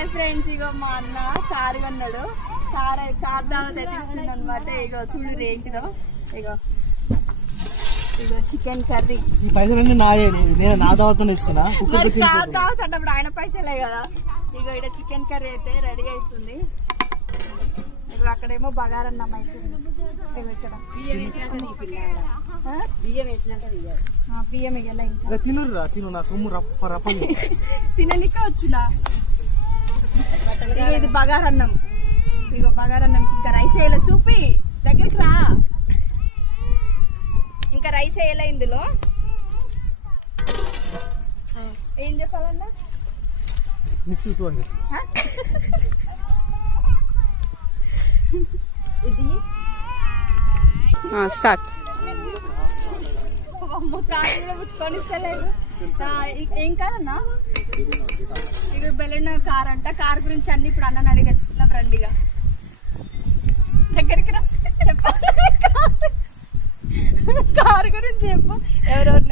Hi friends, ఇగో మా అన్న car కొన్నాడు. కార్ దావత్ తెచ్చిస్తుంది అనమాట. ఇగో చూడు ఏంటిదో. ఇగో ఇగో చికెన్ కర్రీ. ఈ పైసలన్నీ నాయే, నేను నా దావత్ ఇస్తున్నా. కార్ దావత్ అన్నప్పుడు ఆయన పైసలే కదా. ఇగో ఇక్కడ చికెన్ కర్రీ అయితే రెడీ అవుతుంది. ఇప్పుడు అక్కడేమో బగారన్నం అవుతుంది. ఇక్కడ బియ్యం వేయాలి. ఇంకా తినుర్రా, తిను. నా సొమ్ము రప్ప తిననికే వచ్చినా. ఇది బగారన్నం. ఇగో బగారన్నం ఇంకా రైస్ వేయాలి. చూపి దగ్గరికి రా. ఇంకా రైస్ వేయాలి ఇందులో. ఏం చెప్పాలన్నా మిస్ చూడండి. ఇది స్టార్ట్. ఏం కాదన్నా, ఇక బెలెన్ కార్ అంట. కార్ గురించి అన్ని ఇప్పుడు అన్న అడిగి తెలుసుకున్నాం. రండిగా దగ్గరికి రా. చెప్పాలి కార్ గురించి చెప్పు. ఎవరెవరు